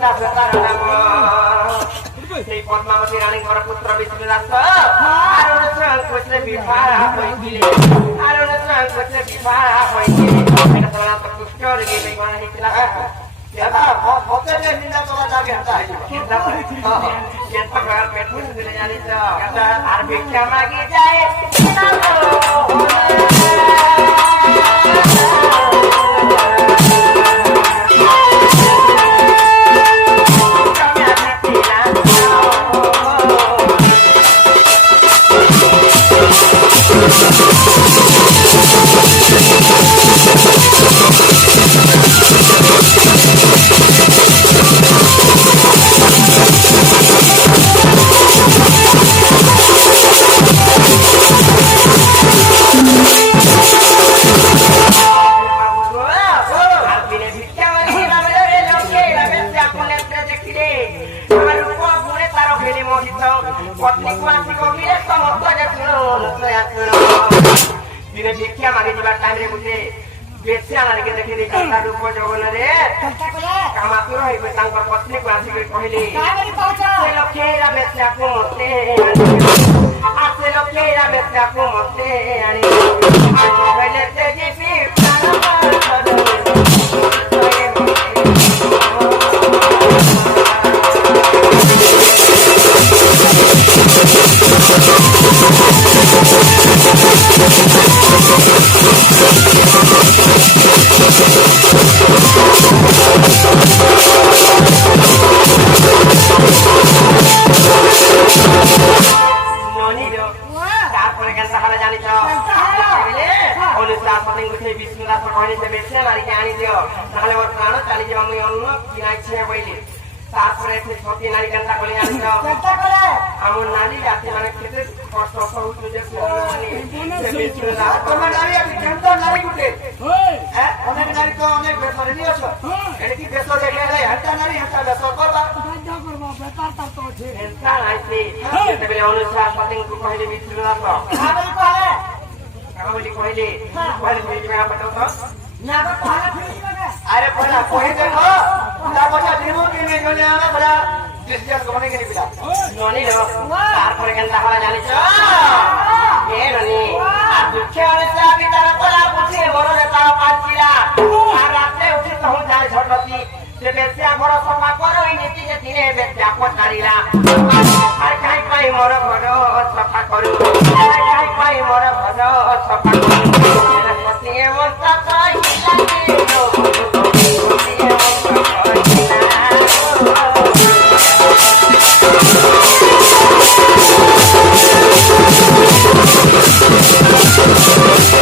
जन्म দাস তার নাম সেই পদ্মাবতী রানীর পুত্র বিষ্ণু দাস আর অনুষ্ঠান করতে বিবাহ হয়েছিল আর অনুষ্ঠান করতে বিবাহ হয়েছিল এটা তোমার তো পুষ্কর গিয়ে কোন হয়েছিল এটা হতে যে নিন্দা করা যাবে এটা আর ভিক্ষা মাগি যায় দিনে ভিক্ষা মাগে যাবার টাইমে বুঝে বেশি আনারিকে দেখে দিই তার রূপ জগନରେ কামাতুর হইবে তাঙ্কর পত্নীকে আসিকে কহিলি সে লক্ষ্যেরা বেশি আপু মতে আর সে লক্ষ্যেরা বেশি আপু মতে আনি কহিলে সে জিপি বিষ্ণু দাস কহিলে বেশি নারীকে আনি দিও তাহলে ওর প্রাণ চালি যাব আমি অন্য কিনাইছে বইলি তারপরে সতী নারী কেনটা করে আনি দাও আমার নারী যাতে মানে খেতে কষ্ট হচ্ছে যে বিষ্ণু দাস তোমার নারী আপনি কেমন নারী গুটে হ্যাঁ অনেক নারী তো অনেক বেসরে নিয়েছ এটা কি বেসর দেখে যায় একটা নারী একটা বেসর করবা এটা নাইছে সেবেলে অনুসার সতীকে কহিলে বিষ্ণু দাস বলি কহিলে কহিলে পাঠাও তো আরে পড়া কহে দেখো তা বলা দেবো কি নেই গলে আনা বলা ডিসকাস করনে কে নিবিলা ননি লো তারপরে কেন তাহলে জানিছ এ ননি আর দুঃখে অনুসা ভিতর পড়া বুঝে বড় তারা পাচ্ছিলা আর রাতে উঠে তখন যায় ঝটতি সে বেশি বড় সফা করো এই নীতি যে দিনে বেশি আপতারিলা আর কাই কাই মর ঘর সফা করু আর কাই কাই মর ঘর সফা